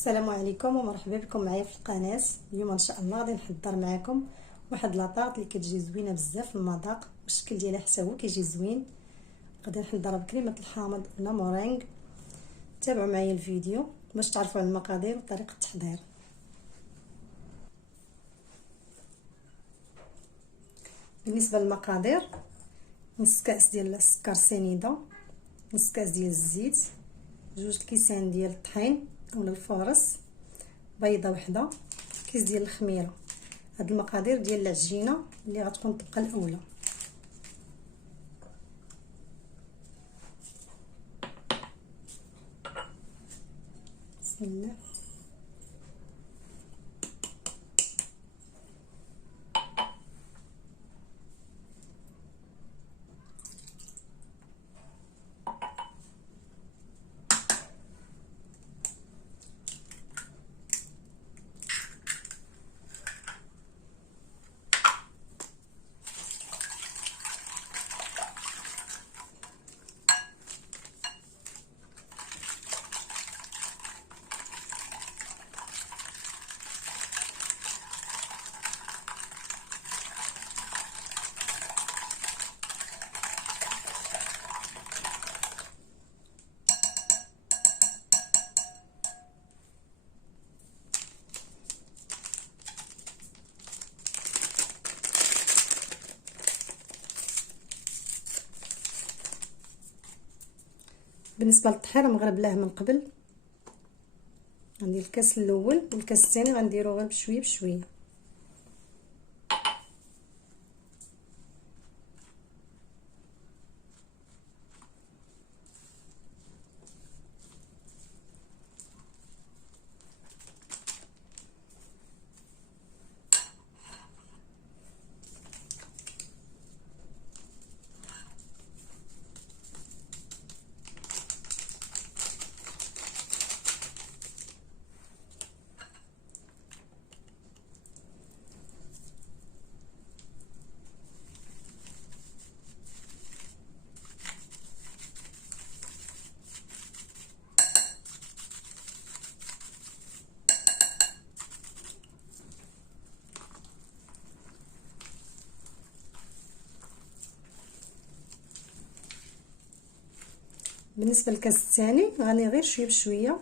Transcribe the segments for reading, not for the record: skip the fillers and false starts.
السلام عليكم ومرحبا بكم معايا في القناه. اليوم ان شاء الله غادي نحضر معكم واحد لاطاط اللي كتجي زوينه بزاف في المذاق، والشكل ديالها حتى هو كيجي زوين. غادي نحضرها بكريمه الحامض ولا مورينغ. تابعوا معايا الفيديو باش تعرفوا على المقادير وطريقه التحضير. بالنسبه للمقادير، نص كاس ديال السكر سنيده، نص كاس ديال الزيت، 2 كيسان ديال الطحين ولا الفورص، بيضه وحده، كيس ديال الخميره. هاد المقادير ديال العجينه اللي غتكون الطبقه الاولى. بسم الله. بالنسبه للطحين مغربلاه من قبل. عندي الكاس الاول والكاس الثاني غنديرو غير بشويه بشويه. بالنسبه للكاس الثاني غادي غير شويه بشويه.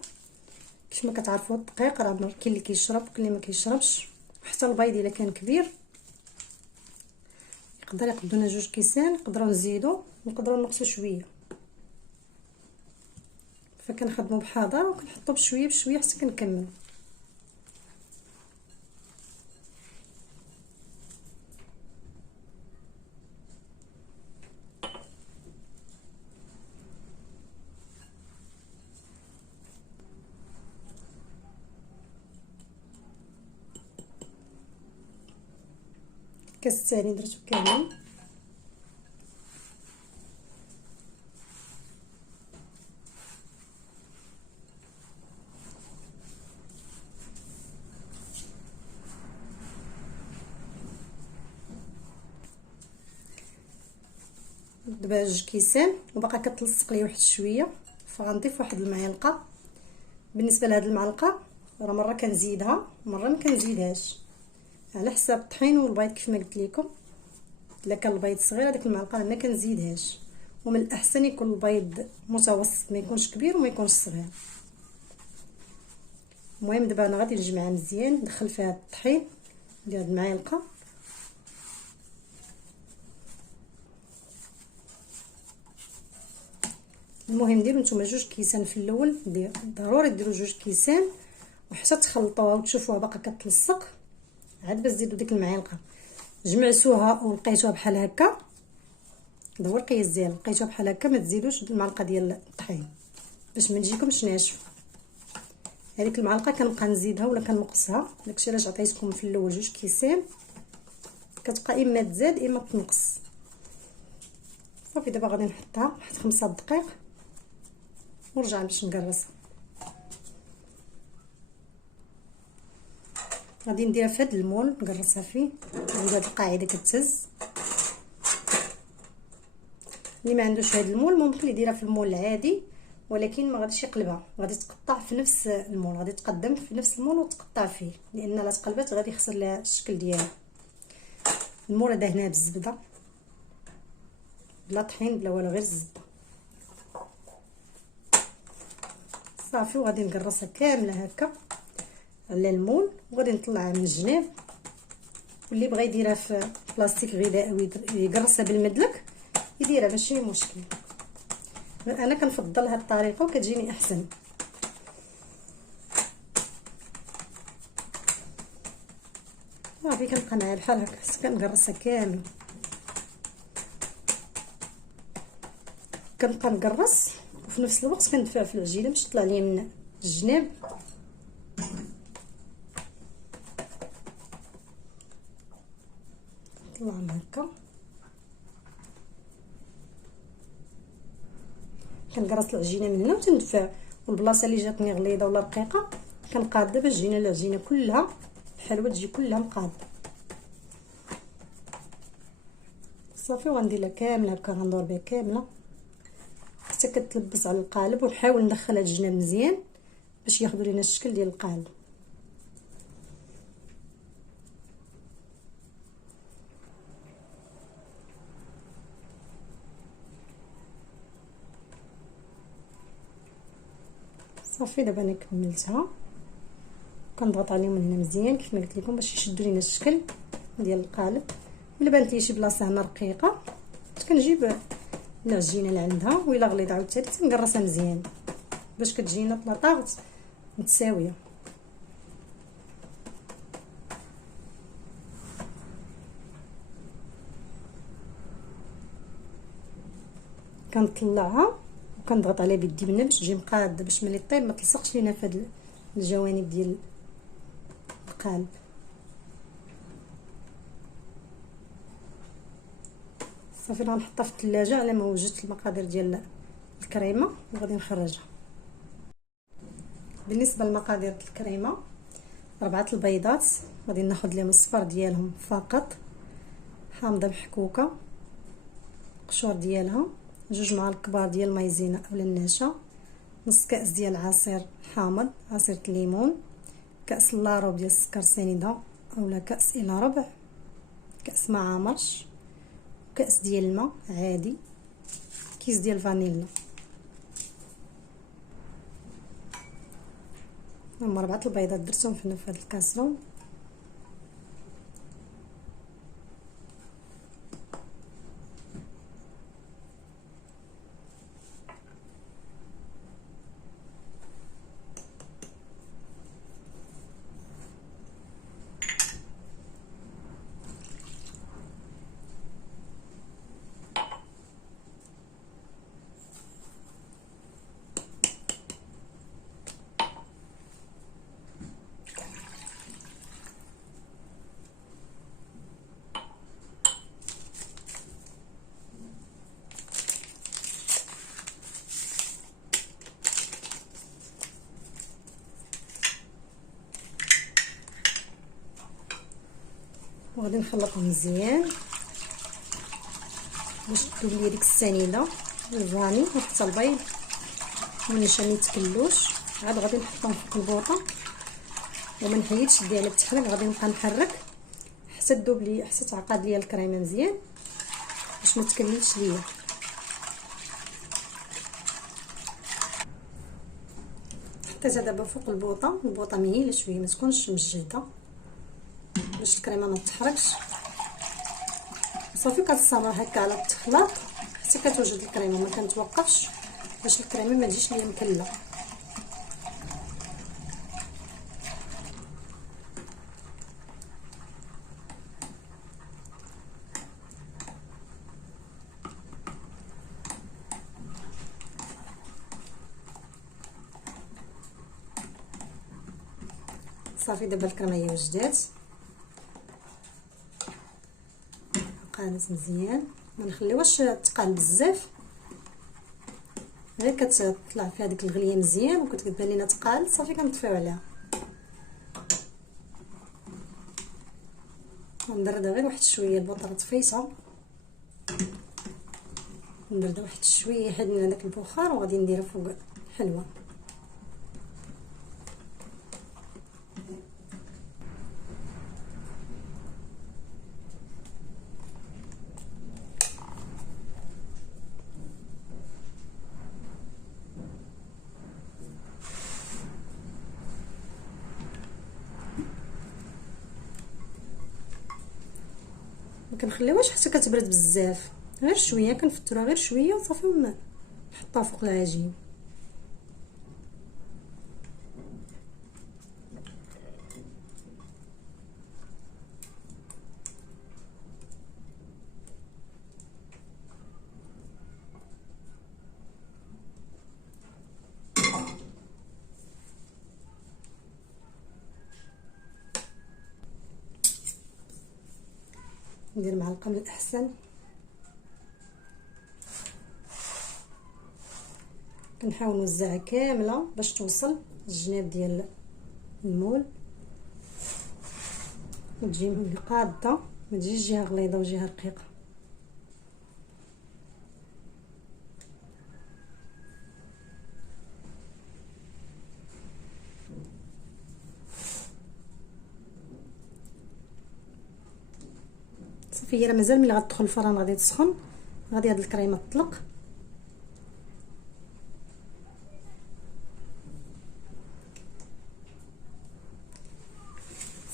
كيف ما كتعرفوا الدقيق راه كاين اللي كيشرب وكاين اللي ما كيشربش، حتى البيض الا كان كبير يقدر لنا 2 كيسان، نقدروا نزيدوا نقدروا نقصوا شويه. فكنخدموا بحذر وكنحطوا بشويه بشويه حتى كنكملوا. الكاس الثاني درتو كامل. دابا 2 كيسان وباقا كتلصق لي واحد شويه، فغنضيف واحد المعلقه. بالنسبه لهاد المعلقه راه مره كنزيدها مره ما كنزيدهاش على حساب الطحين والبيض. كيف ما قلت لكم الا كان البيض صغير هذيك المعلقه ما كنزيدهاش، ومن الاحسن يكون البيض متوسط، ما يكونش كبير وما يكونش صغير. المهم دابا انا غادي نجمعها مزيان، ندخل فيها الطحين ديال هاد المعلقه. المهم ديروا نتوما 2 كيسان في الاول، ضروري ديروا 2 كيسان وحتى تخلطوها وتشوفوها باقا كتلصق، عاد باش تزيدوا ديك المعلقه. جمعتوها ولقيتوها بحال هكا، هذا هو القياس ديالها، لقيتوها بحال هكا ما تزيدوش المعلقه ديال الطحين باش ما تجيكمش ناشفه. هذيك المعلقه كنبقى نزيدها ولا كنقصها، داكشي علاش عطيتكم في الاول 2 كيسان، كتبقى اما تزاد اما تنقص. صافي دابا غادي نحطها واحد 5 دقائق ونرجع باش نقرصها. غادي نديرها في هذا المول نقرصها فيه، عندي هذه القاعده كتهز. اللي ما عندوش هذا المول ممكن يديرها في المول العادي ولكن ما غاديش يقلبها، غادي تقطع في نفس المول، غادي تقدم في نفس المول وتقطع فيه، لان لا تقلبات غادي يخسر لها الشكل ديالها. المورا دهناها بالزبده بلا طحين بلا والو، غير الزبده صافي. وغادي نقرصها كامله هكا على المول، وغادي نطلعها من الجناب. واللي بغى يديرها في بلاستيك غذائي يقرصها بالمدلك يديرها، ماشي مشكل. انا كنفضل هاد الطريقه وكتجيني احسن. صافي كنبقى معايا بحال هكا حتى كنقرصها كامل، كنبقى نقرص وفي نفس الوقت كندفع في العجينه باش تطلع لي من الجناب. طلعنا هكا كنقرص العجينه من هنا وتندفع، والبلاصه اللي جاتني غليظه ولا رقيقه كنقاده باش تجينا العجينه كلها الحلوه تجي كلها مقاده. صافي وغندير لها كامله هكا، غندور بها كامله حتى كتلبس على القالب، ونحاول ندخلها الجناب مزيان باش ياخذوا لينا الشكل ديال القالب. صافي دابا انا كملتها، كنضغط عليهم من هنا مزيان كيف ما قلت لكم باش يشدوا لينا الشكل ديال القالب. الا بانت لي شي بلاصه هنا رقيقه كنجيب العجينه اللي عندها، وإلا غليظه عاوتاني تنقرصها مزيان باش كتجينا طلاطاغ متساويه. كنطلعها وكنضغط عليها بيدي من هنا باش تجي مقاده، باش ملي طيب ما تلصقش لينا في هاد الجوانب ديال القالب. صافي غنحطها في الثلاجه على ما وجدت المقادير ديال الكريمه وغادي نخرجها. بالنسبه لمقادير الكريمه 4 البيضات غادي ناخذ لهم الصفر ديالهم فقط، حامضه محكوكه قشور ديالها، 2 معالق كبار ديال المايزينا اولا النشا، نص كاس ديال عصير حامض عصير الليمون، كاس الا ربع ديال السكر سنيده اولا كاس الى ربع، كاس معامرش، كاس ديال الماء عادي، كيس ديال فانيلا. هما 4 البيضات درتهم في هاد الكاسرون. وغادي نخلطهم مزيان باش تذوب لي ديك السنيده والفاني وحتى البيض والنشا ما يتكلوش. عاد غادي نحطهم في البوطه وما نحيدش يدي على التحريك، غادي نبقى نحرك حتى تذوب لي، حتى تعقد لي الكريمه مزيان باش ما تكللش ليا. حطيتها دابا فوق البوطه، البوطه مهيله شويه ما تكونش مجهده باش الكريمه ما تحرقش. صافي كتصبر هكا على التخلاط حتى كتوجد الكريمه، ما كنتوقفش باش الكريمه ما تجيش ليا مكله. صافي دابا الكريمه هي وجدات، قالت مزيان، ما نخليوهاش تقال بزاف، غير كتطلع فيها ديك الغليه مزيان وكتبان لينا تقال صافي كنطفيو عليها. ندردها غير واحد شويه، البوطه طفيتها، ندردها واحد شويه يحيد من هذاك البخار وغادي نديرها فوق حلوه. ما كنخليوهاش حتى كتبرد بزاف، غير شويه كنفتروها غير شويه وصافي ونحطها فوق العجين. ندير معلقه من الاحسن، كنحاول نوزعها كامله باش توصل الجناب ديال المول وتجي قاده، ما تجيش جهه غليظه وجهه رقيقه. صافي راه مازال ملي غتدخل الفران غادي تسخن، غادي هاد الكريمه تطلق.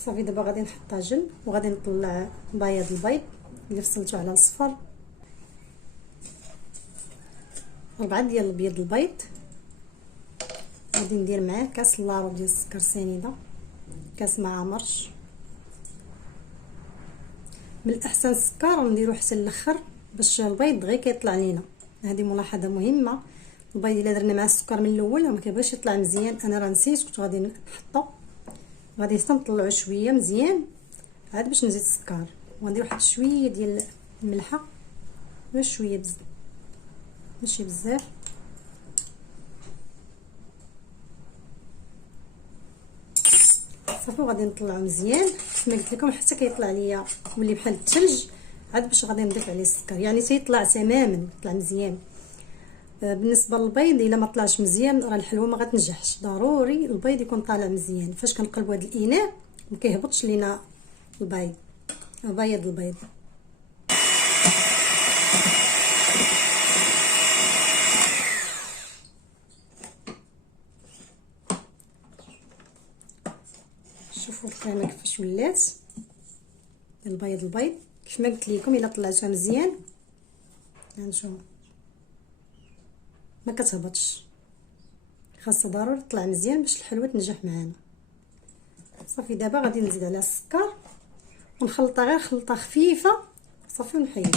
صافي دابا غادي نحطها جنب وغادي نطلع بياض البيض اللي فصلته على الصفر، 4 ديال البيض البيض. غادي ندير معاه كاس لارو ديال السكر سنيده، كاس مع مرش. من الاحسن السكر نديرو حتى الاخر باش البيض غير كيطلع لينا. هذه ملاحظه مهمه، البيض الا درنا معاه السكر من الاول ما كيبغيش يطلع مزيان. انا راه نسيت كنت غادي نحطو، غادي حتى نطلعو شويه مزيان عاد باش نزيد السكر. وغندير واحد شويه ديال الملحه، غير شويه ماشي بزاف. صافي وغادي نطلعو مزيان كما قلت لكم حتى كيطلع ليا ولي بحال الثلج، عاد باش غادي نضيف عليه السكر، يعني تيطلع تماما يطلع مزيان. بالنسبه للبيض الا ما طلعش مزيان راه الحلوه ما غتنجحش، ضروري البيض يكون طالع مزيان. فاش كنقلبوا هذا الاناء ما كيهبطش لينا البيض، بياض البيض. شوفوا الكريمه كيفاش ولات البيض كيف ما قلت لكم الا طلعتها مزيان هانتوما ما كتهبطش، خاصها ضروري تطلع مزيان باش الحلوه تنجح معانا. صافي دابا غادي نزيد عليها السكر ونخلطها غير خلطه خفيفه صافي ونحيد.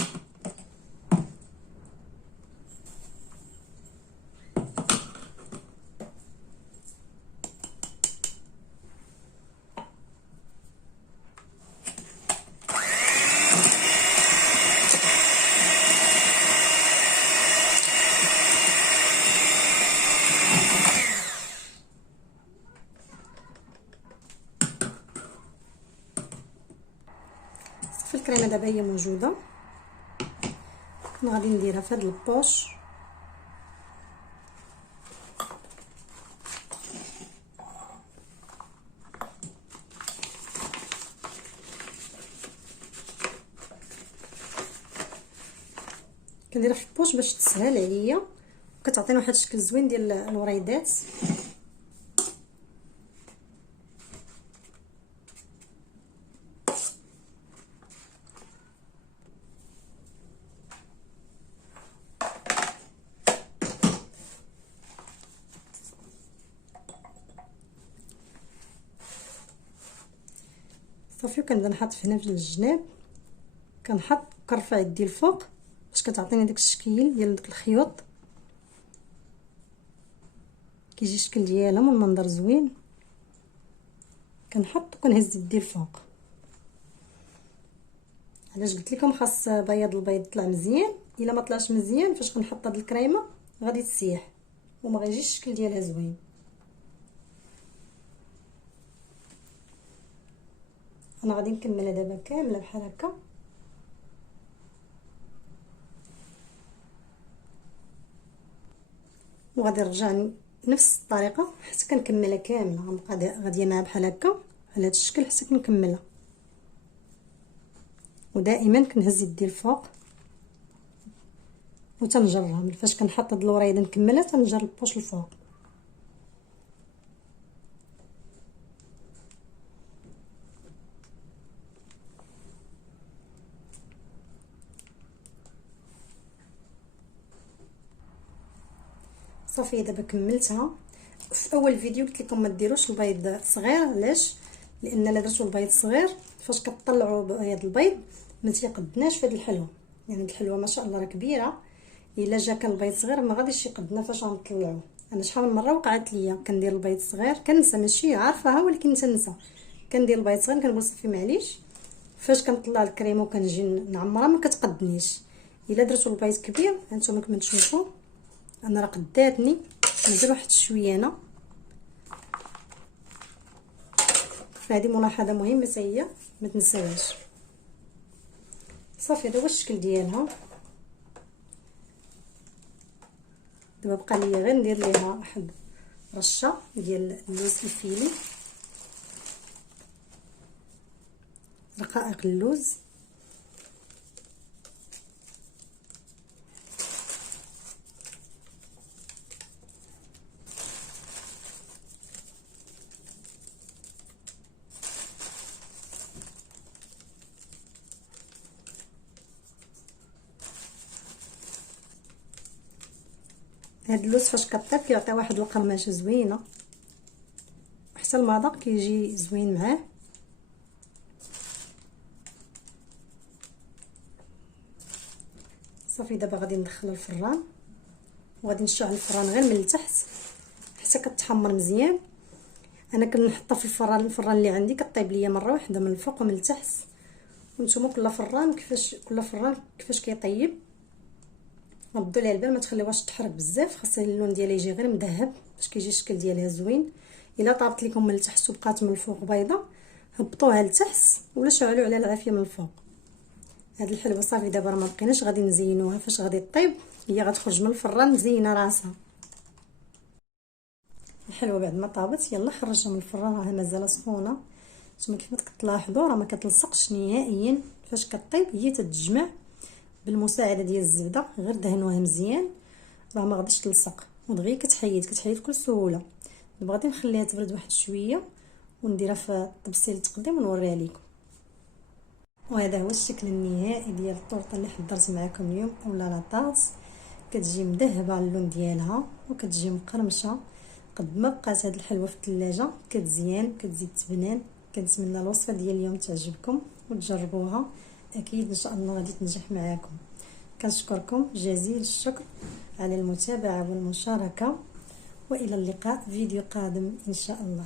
صافي الكريمه دابا هي موجوده، غادي نديرها في هذا البوش. كنديرها في البوش باش تسهل عليا وكتعطينا واحد الشكل زوين ديال الوريدات. صافي كنبدا نحط هنا في الجناب، كنحط كنرفع يدي الفوق باش كتعطيني داك الشكل ديال داك الخيوط، كيجي الشكل ديالهم والمنظر زوين. كنحط وكنهز يدي الفوق. علاش قلت لكم خاص بياض البيض يطلع مزيان، الا ما طلعش مزيان فاش غنحط هاد الكريمه غادي تسيح وما غيجيش الشكل ديالها زوين. انا غادي نكملها دابا كامله بحال هكا. وغادي نرجع بنفس الطريقه حتى كنكملها كامله. غنبقى غاديه معها بحال هكا على هذا الشكل حتى كنكملها. ودائما كنهز يدي الفوق وتنجرها. من فاش كنحط هاد الوريده نكملها تنجر البوش الفوق. صافي دابا كملتها. في اول فيديو قلت لكم ما ديروش البيض صغير. علاش؟ لان الا درتو البيض صغير فاش كطلعوا بيض البيض ما تيقدناش في هذه الحلوه. يعني الحلوه ما شاء الله راه كبيره، الا جا كان البيض صغير ما غاديش يقدنا فاش غنطلعوه. انا شحال من مره وقعت ليا كندير البيض صغير كننسى، ماشي عارفاها ولكن تنسى. كندير البيض صغير كنقول صافي معليش، فاش كنطلع الكريمه وكنجي نعمرها ما كتقدنيش. الا درتو البيض كبير هانتوما كما تشوفوا انا راه قداتني مازال واحد شويه انا. فهذه ملاحظه مهمه حتى هي ما تنساوهاش. صافي هذا هو الشكل ديالها. دابا بقى لي غير ندير ليها واحد رشه ديال اللوز الفيلي، رقائق اللوز. هاد اللوز فاش كطيب كيعطي واحد القرمشه زوينه، حتى المذاق كيجي زوين معاه. صافي دابا غادي ندخل الفران وغادي نشعل الفران غير من التحت حتى كتحمر مزيان. انا كنحطها في الفران اللي عندي كطيب ليا مره واحده من الفوق ومن التحت. وانتم كل فران كيفاش كيطيب. ردوا ليها البال ما تخليوهاش تحرق بزاف، خاصها اللون ديالها يجي غير مذهب باش كيجي الشكل ديالها زوين. الا طابت لكم من التحت وبقات من الفوق بيضه هبطوها لتحت ولا شعلوا على العافيه من الفوق. هاد الحلوه صافي دابا راه ما بقيناش غادي نزينوها. فاش غادي طيب هي غتخرج من الفران مزينه راسها. الحلوه بعد ما طابت يلا خرجها من الفران راها مازال سخونه. نتوما كيف ما كتلاحظوا راه ما كتلصقش نهائيا. فاش كطيب هي تتجمع بالمساعده ديال الزبده، غير دهنوها مزيان راه ما غاديش تلصق ودغيا كتحيد بكل سهوله. دابا غادي نخليها تبرد واحد شويه ونديرها في الطبسيل التقديم ونوريها لكم. وهذا هو الشكل النهائي ديال الطورطه اللي حضرت معكم اليوم اولا لاطاط. كتجي مذهبه اللون ديالها وكتجي مقرمشه. قد ما بقات هاد الحلوه في الثلاجه كتزيان كتزيد تبنان. كنتمنى الوصفه ديال اليوم تعجبكم وتجربوها، اكيد ان شاء الله غادي تنجح معاكم. كنشكركم جزيل الشكر على المتابعه والمشاركه، والى اللقاء فيديو قادم ان شاء الله.